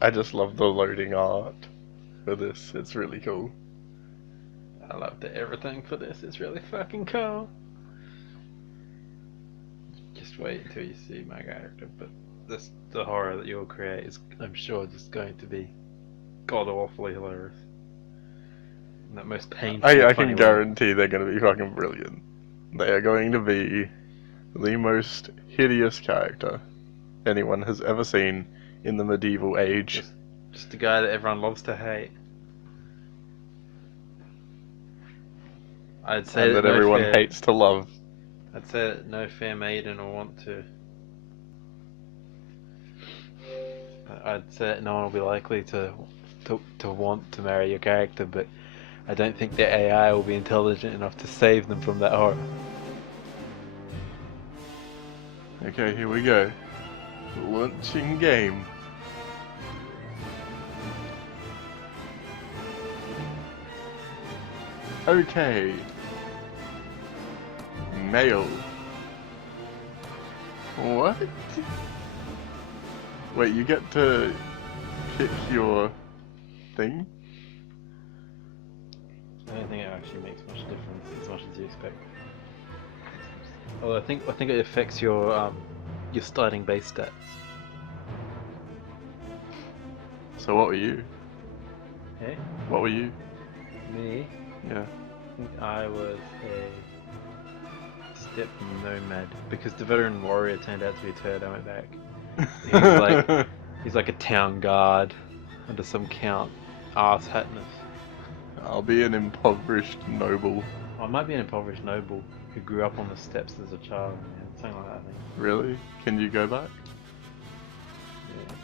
I just love the loading art for this. It's really cool. I love the everything for this. It's really fucking cool. Just wait until you see my character, but the horror that you'll create is, I'm sure, just going to be god awfully hilarious. And that most painful. I can guarantee they're going to be fucking brilliant. They are going to be the most hideous character anyone has ever seen in the medieval age. Just a guy that everyone loves to hate. I'd say that everyone hates to love. I'd say that no fair maiden will want to. I'd say that no one will be likely to want to marry your character, but I don't think their AI will be intelligent enough to save them from that horror. Okay, here we go. Launching game. Okay. Male. What? Wait, you get to pick your thing? I don't think it actually makes much difference as much as you expect. Well, I think it affects your starting base stats. So what were you? Hey? What were you? Me? Yeah. I think I was a step nomad because the veteran warrior turned out to be a turd. I went back. He's like a town guard under some count arse hatness. I'll be an impoverished noble. I might be an impoverished noble who grew up on the steppes as a child. Yeah, something like that, I think. Really? Can you go back? Yeah.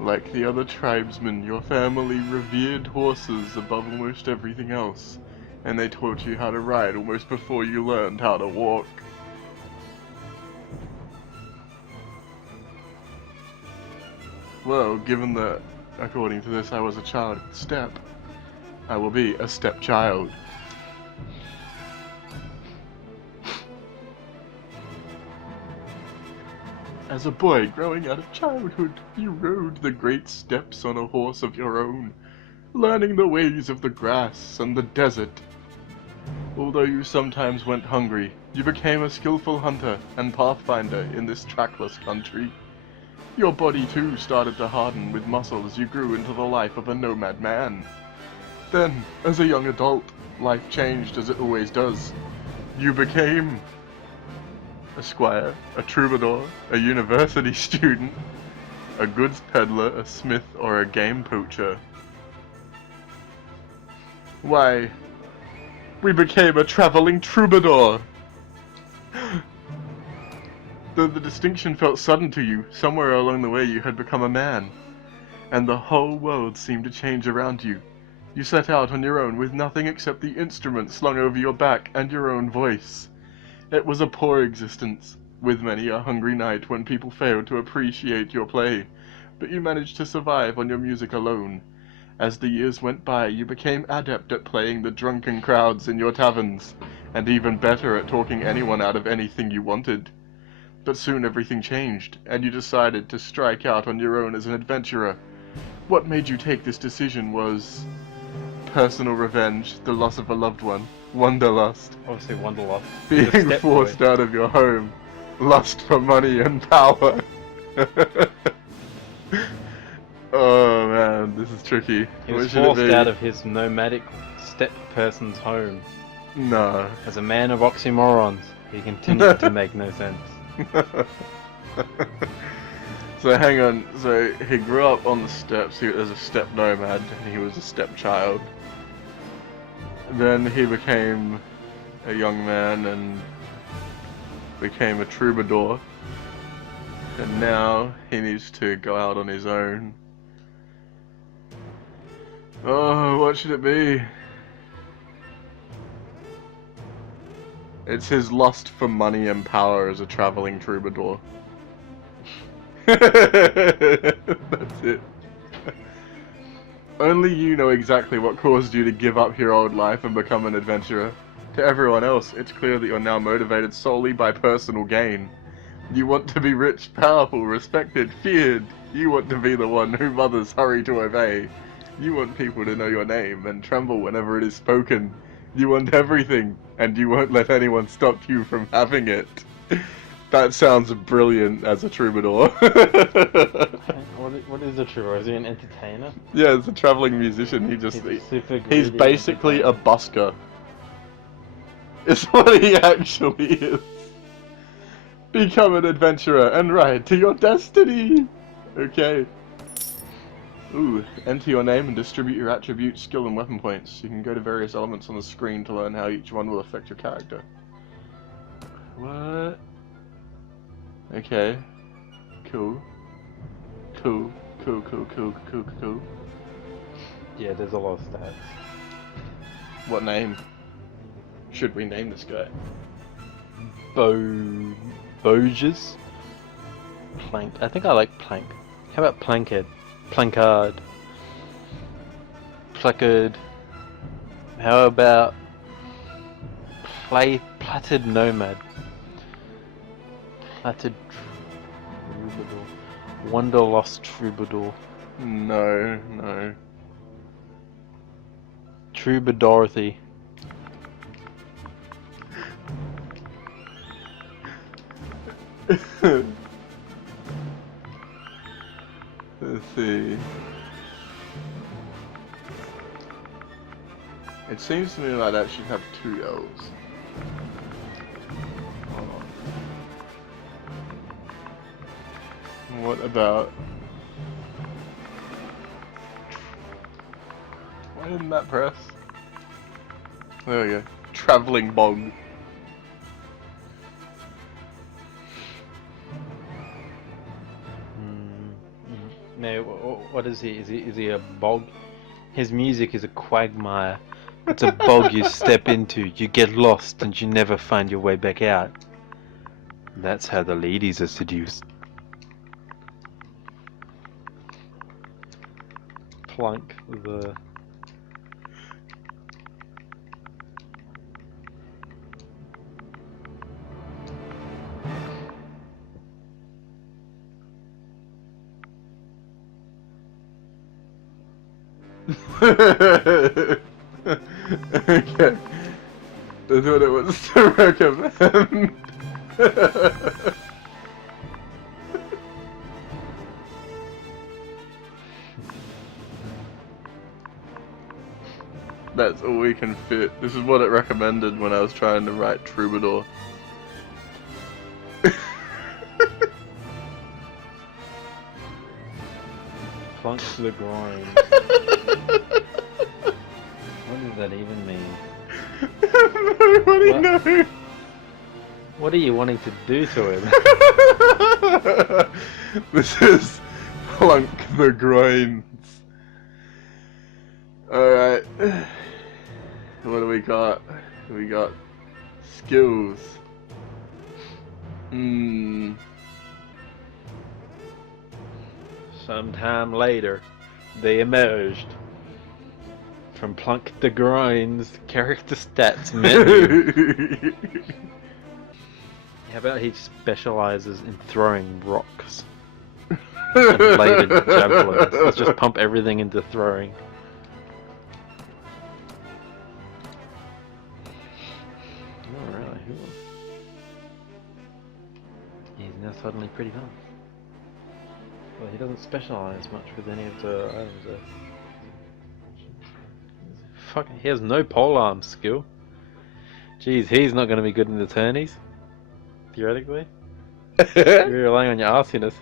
Like the other tribesmen, your family revered horses above almost everything else, and they taught you how to ride almost before you learned how to walk. Well, given that, according to this, I was a child at the steppe, I will be a stepchild. As a boy growing out of childhood, you rode the great steppes on a horse of your own, learning the ways of the grass and the desert. Although you sometimes went hungry, you became a skillful hunter and pathfinder in this trackless country. Your body too started to harden with muscle as you grew into the life of a nomad man. Then, as a young adult, life changed as it always does. You became a squire, a troubadour, a university student, a goods peddler, a smith, or a game poacher. Why, we became a traveling troubadour! Though the distinction felt sudden to you, somewhere along the way you had become a man, and the whole world seemed to change around you. You set out on your own with nothing except the instrument slung over your back and your own voice. It was a poor existence, with many a hungry night when people failed to appreciate your play, but you managed to survive on your music alone. As the years went by, you became adept at playing the drunken crowds in your taverns, and even better at talking anyone out of anything you wanted. But soon everything changed, and you decided to strike out on your own as an adventurer. What made you take this decision was personal revenge, the loss of a loved one, wanderlust, Obviously, Wanderlust. being forced out of your home, lust for money and power. Oh man, this is tricky. He What was should it forced be? out of his nomadic steppe person's home. No. As a man of oxymorons, he continued to make no sense. So hang on, so he grew up on the steppes as a steppe nomad, and he was a stepchild. Then he became a young man and became a troubadour. And now he needs to go out on his own. Oh, what should it be? It's his lust for money and power as a traveling troubadour. That's it. Only you know exactly what caused you to give up your old life and become an adventurer. To everyone else, it's clear that you're now motivated solely by personal gain. You want to be rich, powerful, respected, feared. You want to be the one who mothers hurry to obey. You want people to know your name and tremble whenever it is spoken. You want everything, and you won't let anyone stop you from having it. That sounds brilliant as a troubadour. What is a troubadour? Is he an entertainer? Yeah, as a traveling musician, he's basically a busker. It's what he actually is. Become an adventurer and ride to your destiny! Okay. Ooh, enter your name and distribute your attribute, skill, and weapon points. You can go to various elements on the screen to learn how each one will affect your character. What? Okay. Cool. Cool. Cool, cool, cool, cool, cool. Yeah, there's a lot of stats. What name should we name this guy? Boges? Plank. I think I like Plank. How about Plankhead? Plankard. Placard. How about Platted Nomad? Platted Troubadour. Wanderlost Troubadour. No, no. Troubadourthy. Let's see. It seems to me like that should have 2 L's. Hold on. What about... Why didn't that press? There we go. Travelling bog. No, what is he? Is he a bog? His music is a quagmire. It's a bog you step into, you get lost, and you never find your way back out. That's how the ladies are seduced. Plunk the... Okay. That's what it was to recommend. That's all we can fit. This is what it recommended when I was trying to write troubadour. Plunk the Groins. What does that even mean? Nobody knows. What are you wanting to do to him? This is Plunk the Groins. Alright. What do we got? We got skills. Sometime later, they emerged from Plunk the Groins character stats menu. How about he specializes in throwing rocks and bladed javelins? Let's just pump everything into throwing. Oh really? He's now suddenly pretty fun. Well, he doesn't specialize much with any of the items though. Fuck, he has no polearm skill. Jeez, he's not going to be good in the tourneys. Theoretically. You're relying on your arsiness.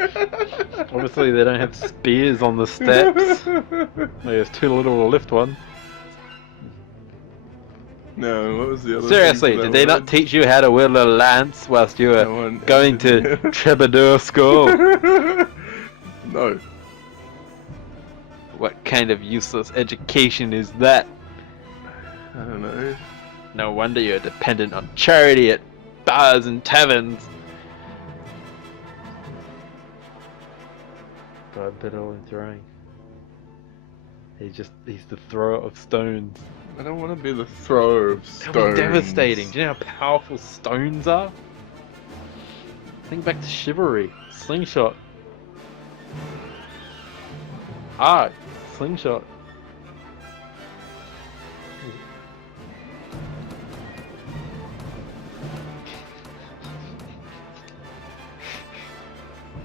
Obviously they don't have spears on the steps. There's too little to lift one. No, what was the other Seriously, did they not teach you how to wield a lance whilst you were going to troubadour school? No. What kind of useless education is that? I don't know. No wonder you're dependent on charity at bars and taverns. God, better in throwing. He's the thrower of stones. I don't want to be the thrower of stones. That would be devastating. Do you know how powerful stones are? Think back to chivalry. Slingshot. Ah, slingshot.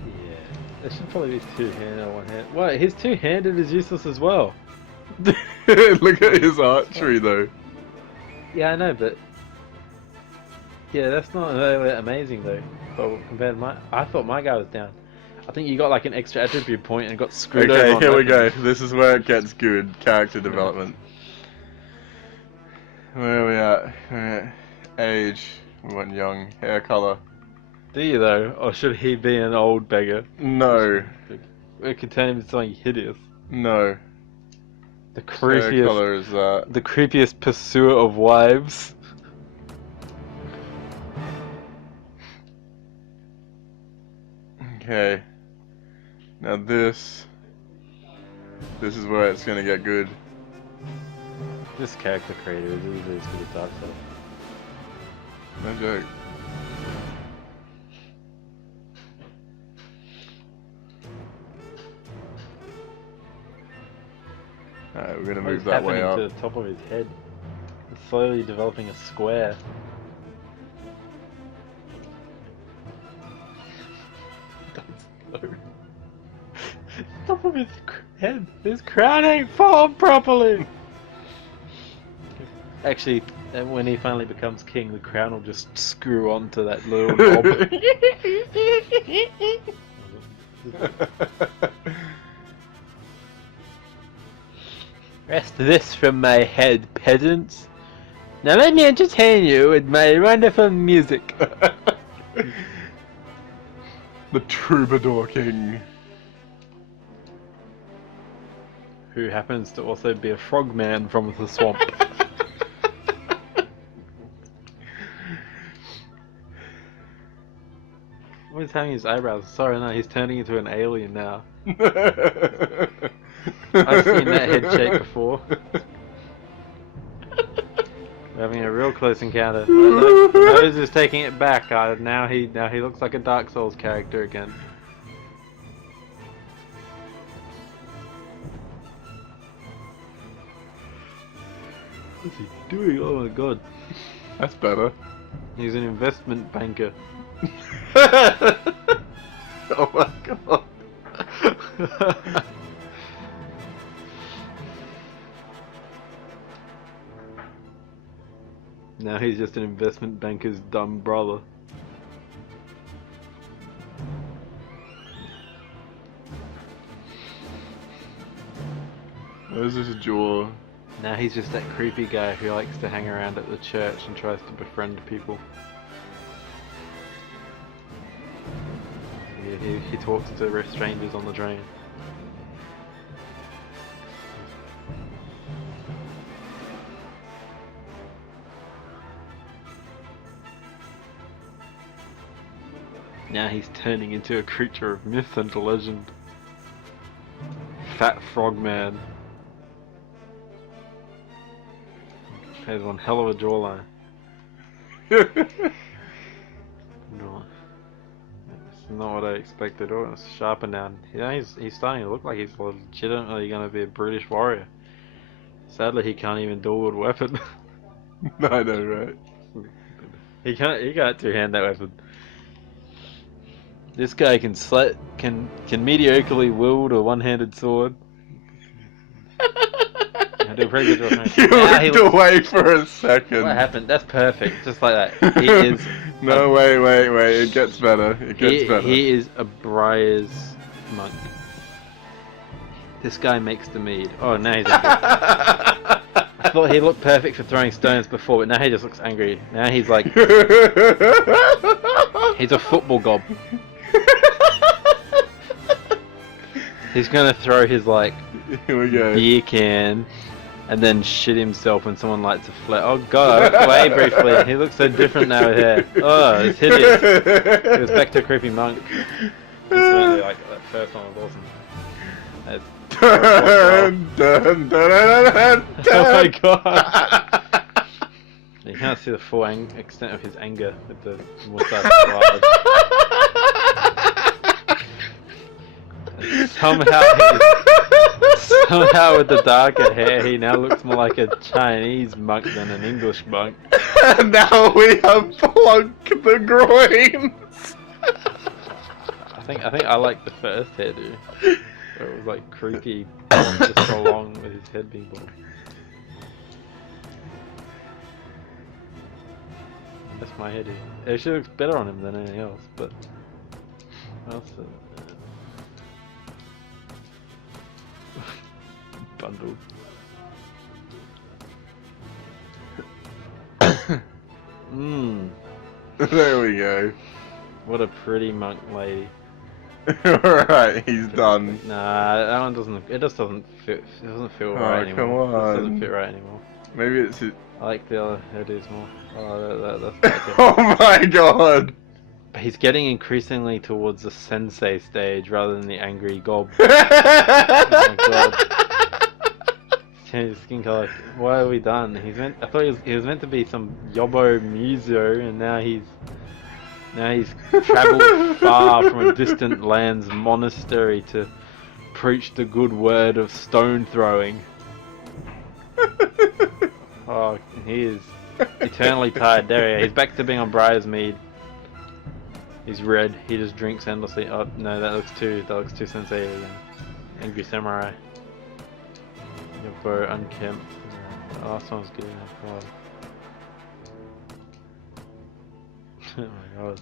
Yeah, there should probably be two-handed on one hand. Wait, his two-handed is useless as well. Look at his archery though. Yeah, I know, but yeah, that's not really amazing though. But compared to I thought my guy was down. I think you got like an extra attribute point and got screwed over. Okay, on here we go. weapons. This is where it gets good. Character development. Where are we at? Age. We went young. Hair color. Do you though, or should he be an old beggar? No. We could turn him into something hideous. No. The Hair color is that. the creepiest pursuer of wives. Okay. Now this is where it's gonna get good. This character creator is easily as good as Dark Souls. No joke. Alright, we're gonna move that way up. To the top of his head. It's slowly developing a square. That's slow. Top of his head. His crown ain't formed properly. Actually, when he finally becomes king, the crown will just screw onto that little knob. Rest this from my head, peasants. Now let me entertain you with my wonderful music. The Troubadour King. Who happens to also be a frogman from the swamp. What is having his eyebrows? Sorry, no, he's turning into an alien now. I've seen that head shape before. We're having a real close encounter. Nose is taking it back. Now he looks like a Dark Souls character again. What's he doing? Oh my god. That's better. He's an investment banker. Oh my god. Now he's just an investment banker's dumb brother. Where's this jaw? Now he's just that creepy guy who likes to hang around at the church and tries to befriend people. Yeah, he talks to strangers on the train. Now he's turning into a creature of myth and legend. Fat Frogman. Has one hell of a jawline. No, it's not what I expected. Oh, it's sharper now. Yeah, he's starting to look like he's legitimately going to be a British warrior. Sadly, he can't even dual wield weapon. I know, right? He can't two-hand that weapon. This guy can mediocrely wield a one-handed sword. I do a pretty good job. You looked away for a second. What happened? That's perfect, just like that. He is. No, wait. It gets better. It gets better. He is a Briar's monk. This guy makes the mead. Oh, now he's angry. I thought he looked perfect for throwing stones before, but now he just looks angry. Now he's like, he's a football gob. He's gonna throw his like Here we go. beer can and then shit himself when someone lights a flare. Oh god, I looked away briefly. He looks so different now with hair. Oh, it's hideous. He was back to a creepy monk. Incidentally, like that first one was awesome. That's Dun, dun, dun, dun, dun, oh my dun. god. You can't see the full extent of his anger with the mustache slide. somehow with the darker hair, he now looks more like a Chinese monk than an English monk. And now we have Plunk the Groins. I think I like the first hairdo. Where it was like creepy, just so long with his head being bald. That's my hairdo. It actually looks better on him than anything else, but what else? Bundle. There we go. What a pretty monk lady. Alright, he's done. Nah, that one doesn't. It just doesn't fit. It doesn't feel right anymore. Come on. It doesn't fit right anymore. Maybe it's his... I like the other hairdos more. Oh, that's okay. Oh my god! He's getting increasingly towards the sensei stage rather than the angry gob. Oh my god. Change his skin color. What have we done? I thought he was meant to be some Yobo Muso, and now he's travelled far from a distant land's monastery to preach the good word of stone throwing. Oh, he is eternally tired. There he is. He's back to being on Briar's Mead. He's red. He just drinks endlessly. Oh no, that looks too sensei again. Angry samurai. Your bow unkempt. The last one's good enough. God. Oh my god.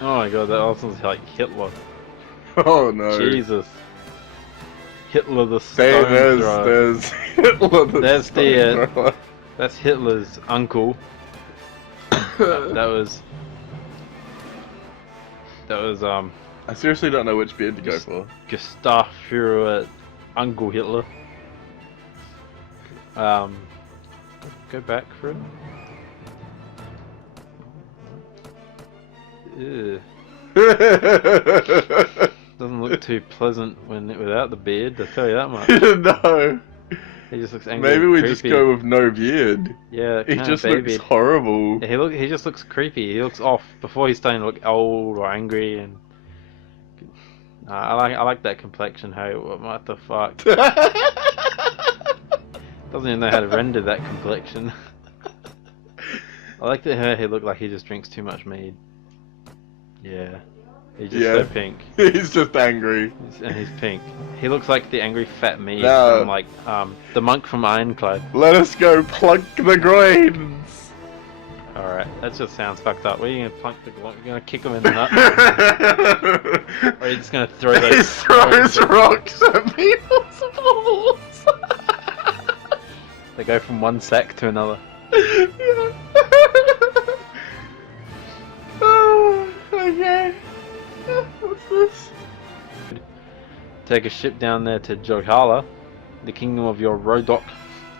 Oh my god, that also looks like Hitler. Oh no. Jesus. Hitler the stone thrower. There's Hitler the stone thrower. That's Hitler's uncle. that was I seriously don't know which beard to go for. Gustav Führer Uncle Hitler. Go back for it. Ew. Doesn't look too pleasant without the beard, I'll tell you that much. No. He just looks angry. Maybe we creepy. just go with no beard. Yeah, he just looks horrible. Yeah, he just looks creepy. He looks off before he's starting to look old or angry. And I like that complexion. Hey, what the fuck? Doesn't even know how to render that complexion. I like that he looked like he just drinks too much mead. Yeah. He's just so pink. He's just angry. And he's pink. He looks like the angry fat me No. from like the monk from Ironclad. Let us go plunk the groins. Alright, that just sounds fucked up. What are you gonna plunk the groins? You're gonna kick him in the nut? Or are you just gonna throw those He throws rocks at people's balls. They go from one sack to another. Yeah. Oh, okay. What's this? Take a ship down there to Joghala, the kingdom of your Rodok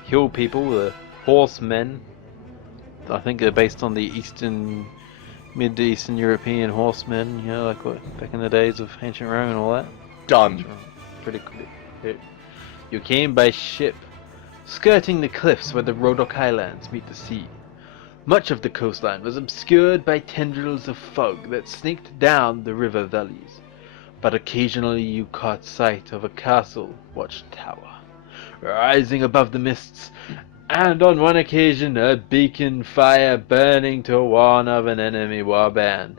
hill people, the horsemen. I think they're based on the mid-eastern European horsemen, you know, like what, back in the days of ancient Rome and all that. Done. Pretty cool. You came by ship, skirting the cliffs where the Rodok Highlands meet the sea. Much of the coastline was obscured by tendrils of fog that snaked down the river valleys, but occasionally you caught sight of a castle watchtower, rising above the mists, and on one occasion a beacon fire burning to warn of an enemy warband.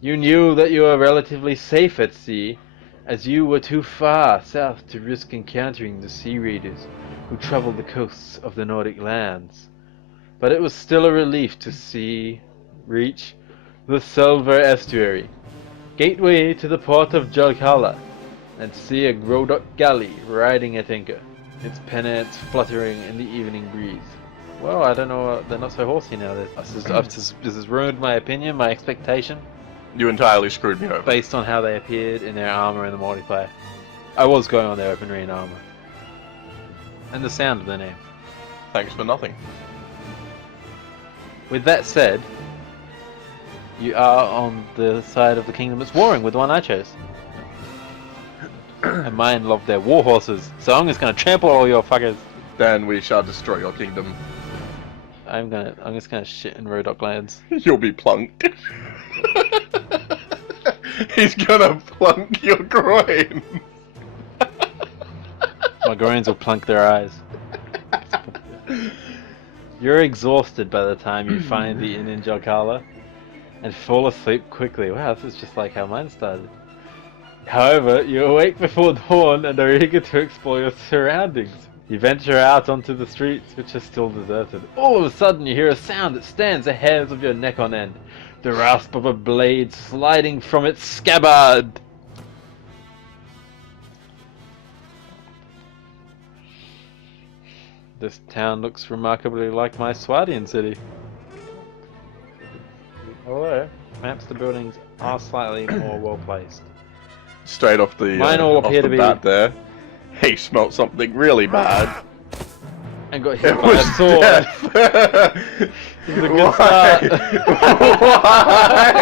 You knew that you were relatively safe at sea, as you were too far south to risk encountering the sea raiders who traveled the coasts of the Nordic lands. But it was still a relief to reach the Silver Estuary, gateway to the port of Joghala, and see a Grodok galley riding at anchor, its pennants fluttering in the evening breeze. Well, I don't know, they're not so horsey now. This has ruined my opinion, my expectation, You entirely screwed me over. based on how they appeared in their armor in the multiplayer. I was going on their open rain armor. And the sound of their name. Thanks for nothing. With that said, you are on the side of the kingdom that's warring with the one I chose. And mine love their war horses, so I'm just gonna trample all your fuckers. then we shall destroy your kingdom. I'm just gonna shit in Rodok lands. You'll be plunked. He's gonna plunk your groin. My groins will plunk their eyes. You're exhausted by the time you find the inn in Jalkala and fall asleep quickly. Wow, this is just like how mine started. However, you awake before dawn and are eager to explore your surroundings. You venture out onto the streets, which are still deserted. All of a sudden, you hear a sound that stands the hairs of your neck on end. The rasp of a blade sliding from its scabbard. This town looks remarkably like my Swadian city. Although, perhaps the buildings are slightly more well placed. Straight off the Mine all appear to be bat there. He smelt something really bad. And got hit It by was a sword. death. This is a good start. Why? Why?